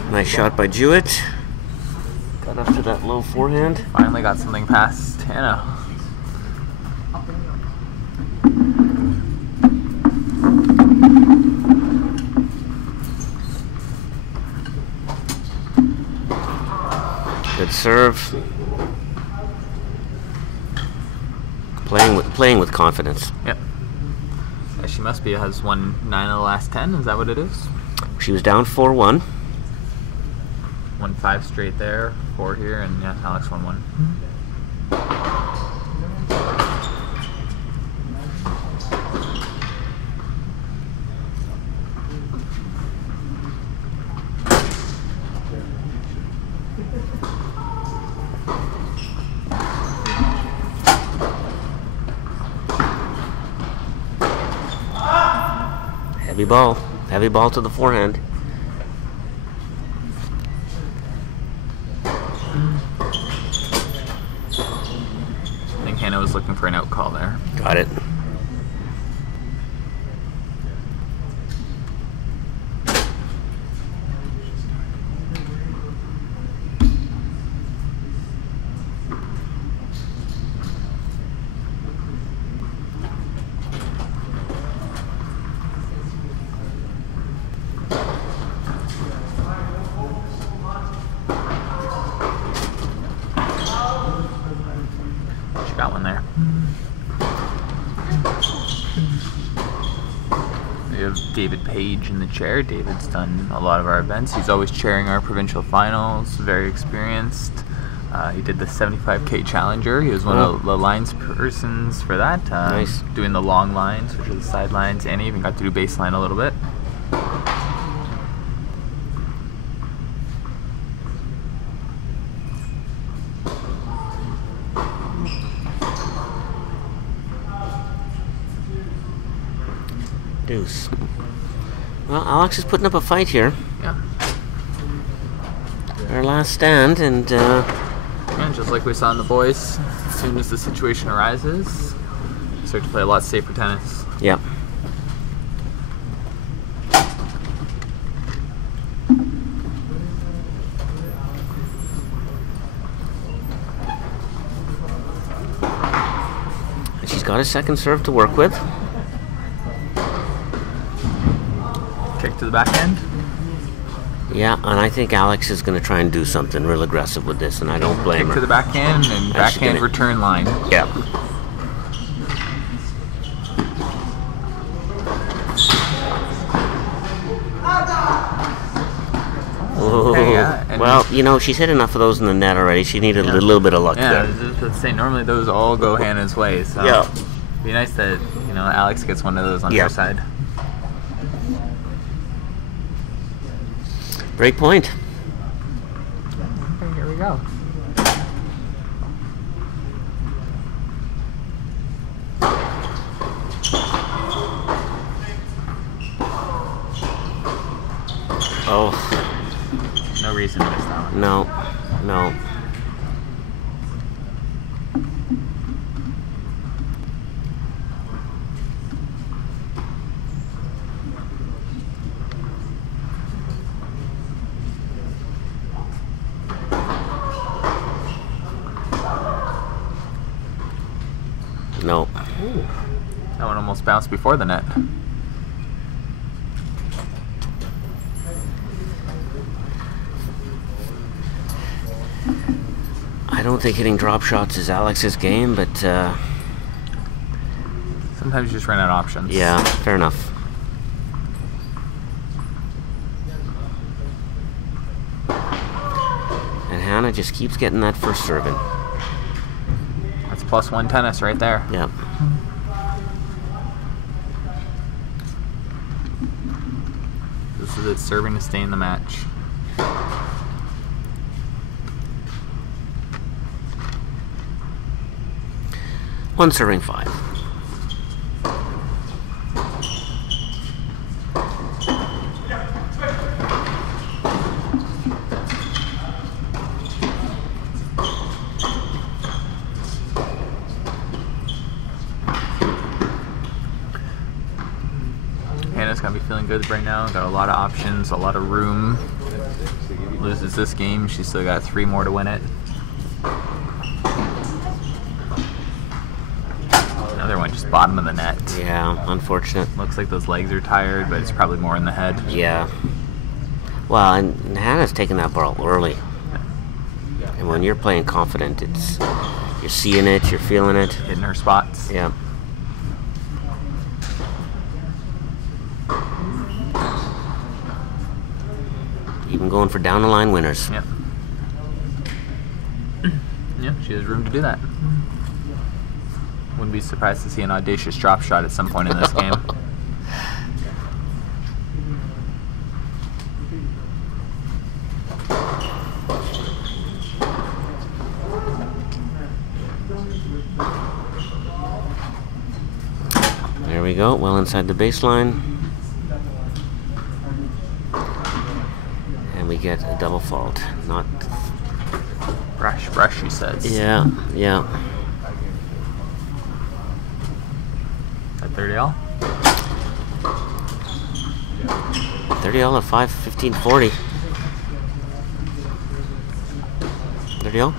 Nice shot by Jewett. Got up to that low forehand. Finally got something past Hannah. Good serve. Playing with confidence. Yep. Yeah, she must has won 9 of the last 10. Is that what it is? She was down 4-1. Won 5 straight there, 4 here, and yeah, Alex won 1. Heavy ball to the forehand. I think Hannah was looking for an out call there. Got it. Got one there. We have David Page in the chair. David's done a lot of our events. He's always chairing our provincial finals, very experienced. He did the 75K Challenger. He was one of the lines persons for that. Nice. Doing the long lines, which are the side lines, and he even got to do baseline a little bit. Deuce. Well, Alex is putting up a fight here. Yeah. Our last stand, and And just like we saw in the boys, as soon as the situation arises, start to play a lot safer tennis. yeah. She's got a second serve to work with. Kick to the backhand. Yeah, and I think Alex is going to try and do something real aggressive with this, and I don't blame Kick her. to the backhand and backhand return line. Yeah. Okay, yeah, and Well, you know, she's hit enough of those in the net already. She needed a little bit of luck yeah, I there. was just about to say, normally those all go Hannah's way, so Yeah. it'd be nice that, you know, Alex gets one of those on Yeah. her side. Break point. Okay, here we go. Oh, No reason to miss that one. no. No. That one almost bounced before the net. I don't think hitting drop shots is Alex's game, but Sometimes you just run out of options. yeah, fair enough. And Hannah just keeps getting that first serve in. That's +1 tennis right there. Yep. This is it serving to stay in the match. One serving 5. Hannah's gonna be feeling good right now. Got a lot of options, a lot of room. Loses this game, she's still got 3 more to win it. Another one just bottom of the net. Yeah, unfortunate. Looks like those legs are tired, but it's probably more in the head. Yeah. Well, and Hannah's taking that ball early. And when you're playing confident, you're seeing it, you're feeling it. Hitting her spots. Yeah. Even going for down the line winners. Yep. Yeah, she has room to do that. Wouldn't be surprised to see an audacious drop shot at some point in this game. There we go, well inside the baseline. And we get a double fault. Not. Brush, she says. Yeah. At 30 all? 30 all at 5:15:40. 30 all?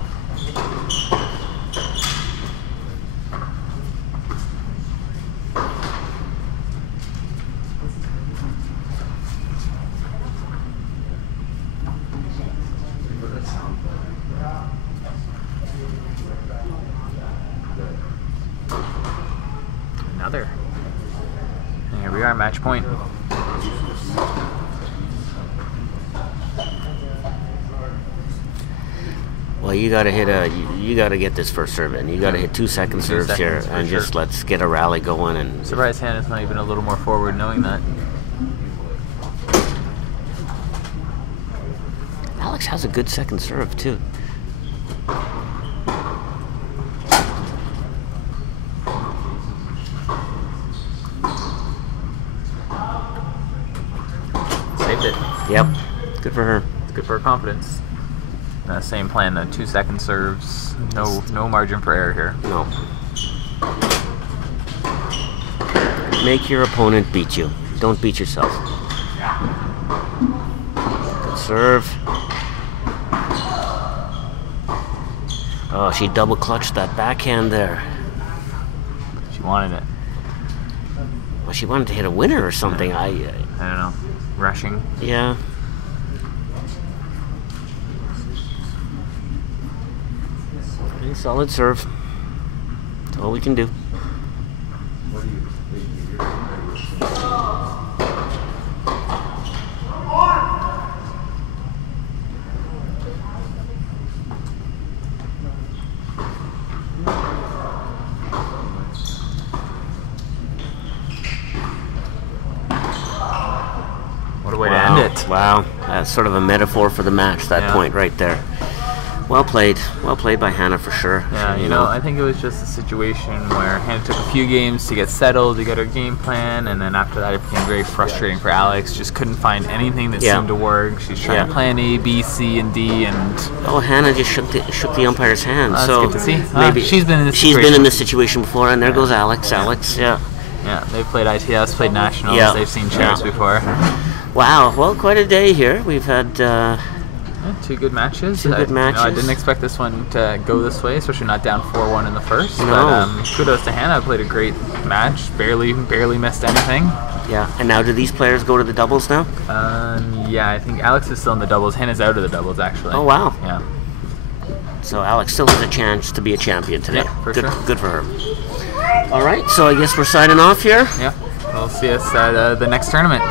Another. And here we are, match point. Well, you gotta you gotta get this first serve in. You gotta hit 2 second serves here, for and sure. just let's get a rally going. And Surprised Hannah's not even a little more forward knowing that. Alex has a good second serve too. Saved it. Yep, good for her. It's good for her confidence. Same plan, the 2 second serves. No margin for error here. No. Make your opponent beat you. Don't beat yourself. Good serve. Oh, she double clutched that backhand there. She wanted it. Well, she wanted to hit a winner or something. I don't know. Rushing. Yeah. Pretty solid serve. That's all we can do. What a way to end it. Wow, that's sort of a metaphor for the match, that point right there. Well played by Hannah for sure. Yeah, you know, I think it was just a situation where Hannah took a few games to get settled, to get her game plan, and then after that it became very frustrating for Alex. Just couldn't find anything that seemed to work. She's trying to plan A, B, C, and D, and Hannah just shook the umpire's hand. That's so good to see. Maybe she's been in this situation before, and there goes Alex. Yeah, they've played ITS, played nationals. They've seen chairs before. Wow, well, quite a day here. We've had 2 good matches. I didn't expect this one to go this way, especially not down 4-1 in the first. No. But kudos to Hannah. Played a great match. Barely missed anything. Yeah. And now do these players go to the doubles now? Yeah, I think Alex is still in the doubles. Hannah's out of the doubles, actually. Oh, wow. Yeah. So Alex still has a chance to be a champion today. Yeah, for sure. Good for her. All right, so I guess we're signing off here. Yeah. We'll see us at the next tournament.